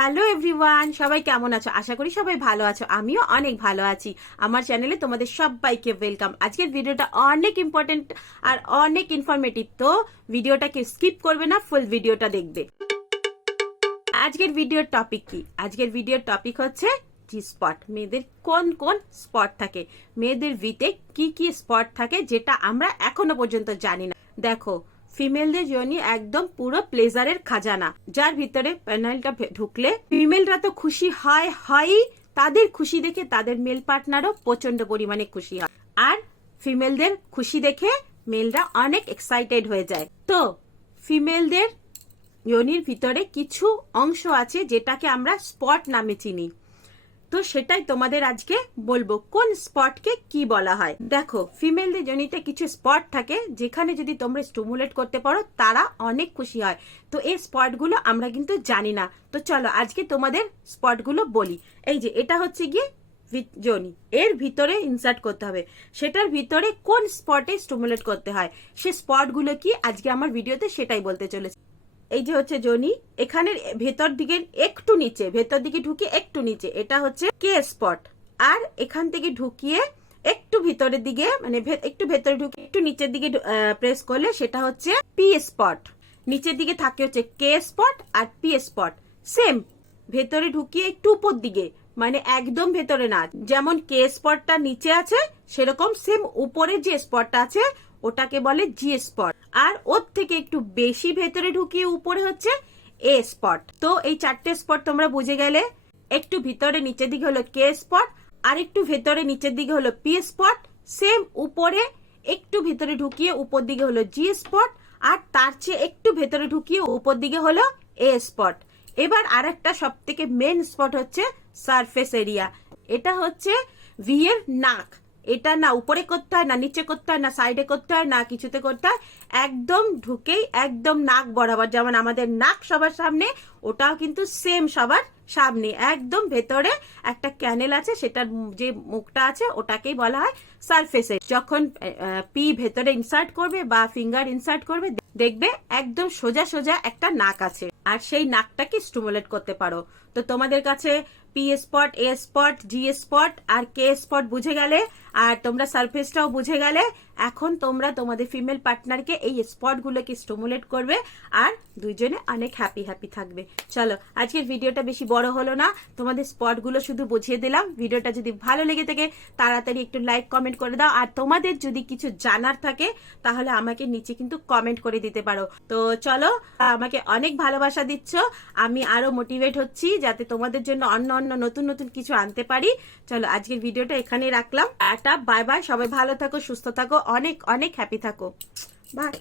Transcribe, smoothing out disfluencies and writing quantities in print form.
Hello everyone, সবাই কেমন আছো? আশা করি সবাই ভালো আছো। আমিও অনেক ভালো আছি। আমার চ্যানেলে তোমাদের সবাইকে ওয়েলকাম। আজকের ভিডিওটা অনেক ইম্পর্টেন্ট আর অনেক ইনফরমেটিভ, তো ভিডিওটাকে স্কিপ করবে না, ফুল ভিডিওটা দেখবে। আজকের ভিডিওর টপিক কি? আজকের ভিডিওর টপিক হচ্ছে জি স্পট। মেয়েদের কোন কোন স্পট থাকে, মেয়েদের ভিতে কি কি স্পট থাকে যেটা আমরা এখনো পর্যন্ত জানি না। দেখো, ফিমেলদের জন্য একদম পুরো প্লেজারের খাজানা, যার ভিতরে প্যানেলটা ঢুকলে ফিমেলরা তো খুশি হয়ই, তাদের খুশি দেখে তাদের মেল পার্টনারও প্রচন্ড পরিমাণে খুশি হয়, আর ফিমেলদের খুশি দেখে মেলরা অনেক এক্সাইটেড হয়ে যায়। তো ফিমেলদের যোনির ভিতরে কিছু অংশ আছে যেটাকে আমরা স্পট নামে চিনি। তো সেটাই তোমাদের আজকে বলবো কোন স্পটকে কি বলা হয়। দেখো, ফিমেলদের যোনিতে কিছু স্পট থাকে যেখানে যদি তোমরা স্টিমুলেট করতে পারো তারা অনেক খুশি হয়। তো এই স্পটগুলো আমরা কিন্তু জানি না। তো চলো আজকে তোমাদের স্পটগুলো বলি। এই যে এটা হচ্ছে গিয়ে যোনি, এর ভিতরে ইনসার্ট করতে হবে। সেটার ভিতরে কোন স্পটে স্টিমুলেট করতে হয়, সে স্পটগুলো কি আজকে আমার ভিডিওতে সেটাই বলতে চলেছে। এই যে হচ্ছে যোনি, এখানে ভেতর দিকে একটু নিচে, ভেতর দিকে ঢুকিয়ে একটু নিচে, এটা হচ্ছে কে স্পট। আর এখান থেকে ঢুকিয়ে একটু ভিতরের দিকে, মানে একটু ভেতরে ঢুকিয়ে একটু নিচের দিকে প্রেস করলে সেটা হচ্ছে পি স্পট। নিচের দিকে থাকে হচ্ছে কে স্পট আর পি স্পট। সেম ভেতরে ঢুকিয়ে একটু উপর দিকে, মানে একদম ভেতরে না, যেমন কে স্পটটা নিচে আছে সেরকম সেম উপরে যে স্পটটা আছে ওটাকে বলে জি স্পট। আর ওর থেকে একটু বেশি ভেতরে ঢুকিয়ে উপরে হচ্ছে এ স্পট। তো এই চারটে স্পট তোমরা বুঝে গেলে। একটু ভিতরে নিচের দিকে হলো কে স্পট, আর একটু ভেতরে নিচের দিকে হলো পি স্পট, সেম উপরে একটু ভিতরে ঢুকিয়ে উপর দিকে হলো জি স্পট, আর তার চেয়ে একটু ভেতরে ঢুকিয়ে উপর দিকে হলো এ স্পট। এবার আরেকটা সব থেকে মেন স্পট হচ্ছে সারফেস এরিয়া। এটা হচ্ছে ভি এর নাক। এটা না উপরে করতে হয়, না নিচে করতে হয়, না সাইডে করতে হয়, না কিছুতে করতে হয়, একদম ঢুকেই একদম নাক বরাবর, যেমন আমাদের নাক সবার সামনে, ওটাও কিন্তু সেম সবার সামনে। একদম ভেতরে একটা ক্যানেল আছে, সেটার যে মুখটা আছে ওটাকেই বলা হয় সারফেসে। যখন পি ভেতরে ইনসার্ট করবে বা ফিঙ্গার ইনসার্ট করবে, দেখবে একদম সোজা সোজা একটা নাক আছে, আর সেই নাকটাকে স্টিমুলেট করতে পারো। তো তোমাদের কাছে পি স্পট, এ স্পট, জি স্পট আর কে স্পট বুঝে গেলে, আর তোমরা সারফেসটাও বুঝে গেলে। এখন তোমরা তোমাদের ফিমেল পার্টনারকে এই স্পটগুলোকে স্টিমুলেট করবে, আর দুইজনে অনেক হ্যাপি হ্যাপি থাকবে। চলো, আজকের ভিডিওটা বেশি বড় হলো না, তোমাদের স্পটগুলো শুধু বুঝিয়ে দিলাম। ভিডিওটা যদি ভালো লেগে থাকে তাড়াতাড়ি একটু লাইক কমেন্ট করে দাও, আর তোমাদের যদি কিছু জানার থাকে তাহলে আমাকে নিচে কিন্তু কমেন্ট করে দিতে পারো। তো চলো, আমাকে অনেক ভালোবাসা দিচ্ছ, আমি আরো মোটিভেট হচ্ছি যাতে তোমাদের জন্য অন্য অন্য নতুন নতুন কিছু আনতে পারি। চলো আজকের ভিডিওটা এখানেই রাখলাম। একটা বাই বাই, সবাই ভালো থাকো, সুস্থ থাকো, অনেক অনেক হ্যাপি থাকো, বাই।